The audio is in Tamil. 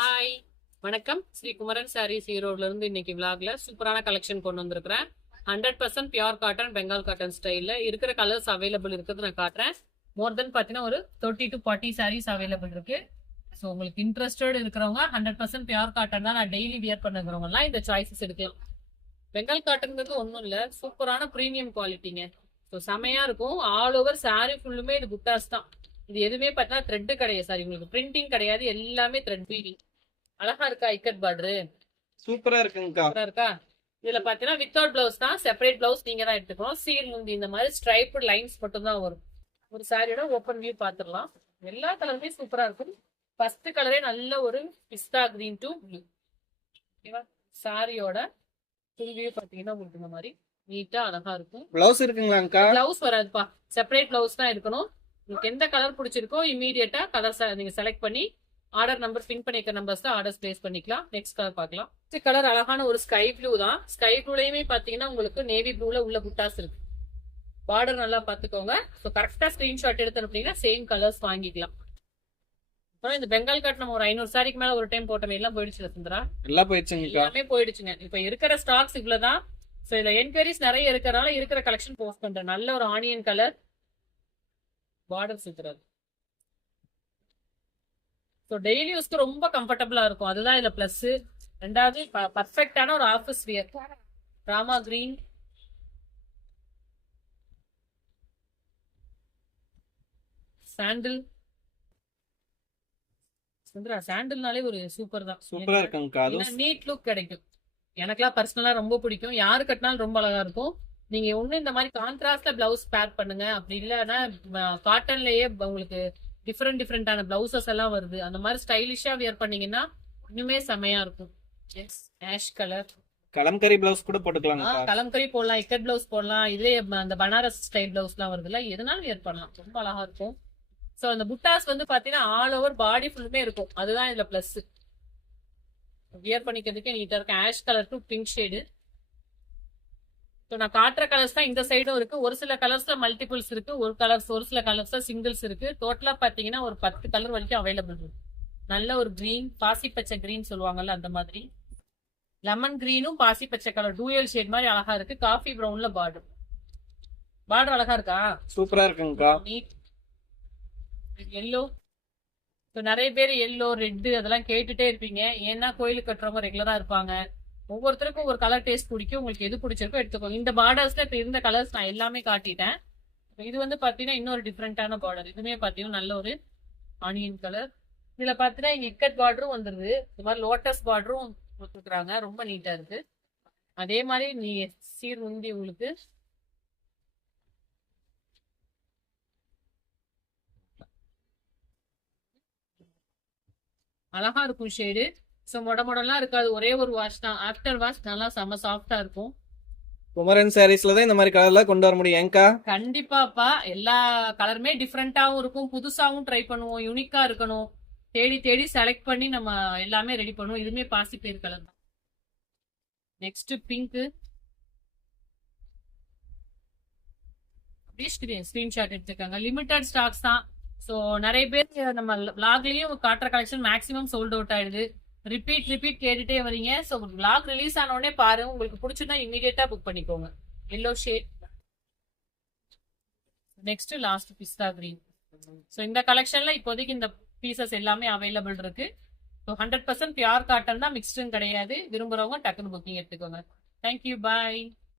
ஹாய், வணக்கம். ஸ்ரீ குமரன் சாரீஸ் ஈரோட்ல இருந்து இன்னைக்கு விளாக்ல சூப்பரான கலெக்ஷன் கொண்டு வந்திருக்கிறேன். 100% பியூர் காட்டன், பெங்கால் காட்டன் ஸ்டைல்ல இருக்கிற கலர்ஸ் அவைலபிள் இருக்குது நான் காட்டுறேன். மோர் தென் பார்த்தீங்கன்னா ஒரு 30 to 40 சாரீஸ் அவைலபிள் இருக்கு. ஸோ உங்களுக்கு இன்ட்ரெஸ்டட் இருக்கிறவங்க 100% பியூர் காட்டன் தான் நான் டெய்லி வியர் பண்ணுறவங்கலாம் இந்த சாய்ஸஸ் எடுக்கலாம். பெங்கால் காட்டன்றது ஒன்றும் இல்லை, சூப்பரான ப்ரீமியம் குவாலிட்டிங்க. ஸோ செமையா இருக்கும். ஆல் ஓவர் சாரீ ஃபுல்லுமே இது புட்டாஸ் தான். இது எதுவுமே பார்த்தீங்கன்னா த்ரெட்டு கிடையாது, சாரி உங்களுக்கு பிரிண்டிங் கிடையாது, எல்லாமே த்ரெட் வீவிங். அழகா இருக்கா இக்கட் பார்டரு? சூப்பரா இருக்குங்கக்கா. சூப்பரா இருக்கா? இதுல பாத்தீங்கன்னா வித்தவுட் பிளவுஸ் தான், செப்பரேட் பிளவுஸ் நீங்க தான் எடுத்துக்கணும். சீர் முந்தி இந்த மாதிரி ஸ்ட்ரைப்டு லைன்ஸ் மட்டும் தான் வரும். ஒரு சாரியோட ஓப்பன் வியூ பாத்துடலாம். எல்லா கலருமே சூப்பரா இருக்கும். ஃபர்ஸ்ட் கலரே நல்ல ஒரு பிஸ்தா கிரீன் டு ப்ளூ. ஓகேவா? சாரியோட ஃபுல் வியூ பாத்தீங்கன்னா உங்களுக்கு இந்த மாதிரி நீட்டா அழகா இருக்கும். பிளவுஸ் இருக்குங்களாங்கக்கா? பிளவுஸ் வராதுப்பா, செப்பரேட் பிளவுஸ் தான் எடுக்கணும். உங்களுக்கு எந்த கலர் பிடிச்சிருக்கோ இமீடியட்டா கலர் நீங்க செலக்ட் பண்ணி ஆர்டர் நம்பர் பின் பண்ணிக்க நம்பர்ஸ் தான் ஆர்டர்ஸ் பிளேஸ் பண்ணிக்கலாம். நெக்ஸ்ட் கலர் பார்க்கலாம். நெக்ஸ்ட் கலர் அழகான ஒரு ஸ்கை ப்ளூ தான். ஸ்கை ப்ளூலயுமே பாத்தீங்கன்னா உங்களுக்கு நேவி ப்ளூல உள்ள புட்டாஸ் இருக்கு. பார்டர் நல்லா பாத்துக்கோங்க. ஸோ கரெக்டா ஸ்கிரீன்ஷாட் எடுத்து அப்படின்னா சேம் கலர்ஸ் வாங்கிக்கலாம். அப்புறம் இந்த பெங்கால் காட் நம்ம ஒரு 500 சாரிக்கு மேல ஒரு டைம் போட்டோம், எல்லாம் போயிடுச்சு சுந்தரா. எல்லாம் போயிடுச்சுங்க, எல்லாமே போயிடுச்சுங்க. இப்ப இருக்கிற ஸ்டாக்ஸ் இவ்வளவுதான். ஸோ இதுல என்கொயரிஸ் நிறைய இருக்கிறனால இருக்கிற கலெக்ஷன் போஸ்ட் பண்றேன். நல்ல ஒரு ஆனியன் கலர் பார்டர் சுத்துறாரு. ஸோ டெய்லி யூஸ்க்கு ரொம்ப கம்ஃபர்டபுளா இருக்கும், அதுதான் இதுல பிளஸ். ரெண்டாவது பர்ஃபெக்டான ஒரு ஆஃபீஸ் வியர். ராமா கிரீன், சாண்டில். சுந்தரா சாண்டில்னாலே ஒரு சூப்பர் தான். சூப்பரா இருக்குங்கக்கா. நீட் லுக் கிடைக்கும். எனக்குலாம் பர்சனலா ரொம்ப பிடிக்கும். யாரு கட்டினாலும் ரொம்ப அழகா இருக்கும். நீங்க ஒண்ணு இந்த மாதிரி கான்ட்ராஸ்ட்ல பிளவுஸ் பேர் பண்ணுங்க, அப்படி இல்லைன்னா காட்டன்லயே உங்களுக்கு டிஃப்ரெண்டான பிளவுசஸ் எல்லாம் வருது. அந்த மாதிரி ஸ்டைலிஷா வியர் பண்ணீங்கன்னா இன்னுமே செமையா இருக்கும். ஆஷ் கலர் கலம்கரி பிளவுஸ் கூட போட்டுக்கலாம். கலம்கரி போடலாம், இக்கட் பிளவுஸ் போடலாம். இதே அந்த பனாரஸ் ஸ்டைல் பிளவுஸ் எல்லாம் வருதுல்ல, எதனாலும் வியர் பண்ணலாம், ரொம்ப அழகா இருக்கும். சோ அந்த புட்டாஸ் வந்து பாத்தீங்கன்னா ஆல் ஓவர் பாடி ஃபுல்லுமே இருக்கும், அதுதான் இதுல பிளஸ். வியர் பண்ணிக்கிறதுக்கே நீட்டா இருக்கு. Ash colour to pink shade. So நான் காட்டுற கலர்ஸ் தான் இந்த சைடும் இருக்கு. ஒரு சில கலர்ஸ்ல மல்டிபிள்ஸ் இருக்கு, ஒரு சில கலர்ஸ்ல சிங்கிள்ஸ் இருக்கு. டோட்டலா பாத்தீங்கன்னா ஒரு 10 கலர் வரைக்கும் அவைலபிள் இருக்கு. நல்ல ஒரு கிரீன், பாசி பச்சை கிரீன் சொல்லுவாங்கல்ல அந்த மாதிரி. லெமன் கிரீனும் பாசி பச்சை கலர் டூயல் ஷேட் மாதிரி அழகா இருக்கு. காஃபி ப்ரௌன்ல பார்டர் அழகா இருக்கா? சூப்பரா இருக்குங்கக்கா. NEET yellow. ஸோ நிறைய பேர் எல்லோ, ரெட்டு அதெல்லாம் கேட்டுட்டே இருப்பீங்க. ஏன்னா கோயிலுக்கு கட்டுறவங்க ரெகுலரா இருப்பாங்க. ஒவ்வொருத்தருக்கும் ஒரு கலர் டேஸ்ட் பிடிக்கும். உங்களுக்கு எது பிடிச்சிருக்கோ எடுத்துக்கோங்க. இந்த பார்டர்ஸ்ல இப்ப இருந்த கலர்ஸ் நான் எல்லாமே காட்டிட்டேன். இது வந்து பாத்தீங்கன்னா இன்னொரு டிஃப்ரெண்டான பார்டர். இதுமே பாத்தீங்கன்னா நல்ல ஒரு ஆனியன் கலர். இதுல பாத்தீங்கன்னா இங்க இக்கட் பார்டரும் வந்துருது. இந்த மாதிரி லோட்டஸ் பார்டரும் கொடுத்துருக்காங்க, ரொம்ப நீட்டா இருக்கு. அதே மாதிரி நீ சீர் முந்தி உங்களுக்கு அழகா இருக்கும் ஷேடு. ஸோ மொடலாம் இருக்காது, ஒரே ஒரு வாஷ் தான். ஆஃப்டர் வாஷ் நல்லா செம்ம சாஃப்டா இருக்கும். குமரன் சாரீஸ்ல தான் இந்த மாதிரி கலர்ல கொண்டு வர முடியும் ஏங்கா? கண்டிப்பாப்பா. எல்லா கலருமே டிஃப்ரெண்டாவும் இருக்கும், புதுசாவும் ட்ரை பண்ணுவோம், யூனிக்கா இருக்கணும். தேடி தேடி செலக்ட் பண்ணி நம்ம எல்லாமே ரெடி பண்ணுவோம். இதுமே பாசி பேர் கலர் தான். Next pink. ஸ்கிரீன்ஷாட் எடுத்துக்காங்க. லிமிட்டட் ஸ்டாக்ஸ் தான். ஸோ நிறைய பேர் நம்ம விளாக்லயும் காட்டுற கலெக்ஷன் மேக்ஸிமம் சோல்ட் அவுட் ஆயிடுது. ரிப்பீட் கேட்டுட்டே வரீங்க. ஸோ விளாக் ரிலீஸ் ஆன உடனே பாருங்க, உங்களுக்கு பிடிச்சிருந்தா இமீடியட்டா புக் பண்ணிக்கோங்க. Yellow shade. நெக்ஸ்ட் லாஸ்ட் பிஸ்தா கிரீன். ஸோ இந்த கலெக்ஷன்ல இப்போதைக்கு இந்த பீசஸ் எல்லாமே அவைலபிள் இருக்கு. ஸோ 100% பியூர் காட்டன் தான், மிக்ஸ்டும் கிடையாது. விரும்புறவங்க டக்குன்னு புக்கிங் எடுத்துக்கோங்க. தேங்க்யூ, பாய்.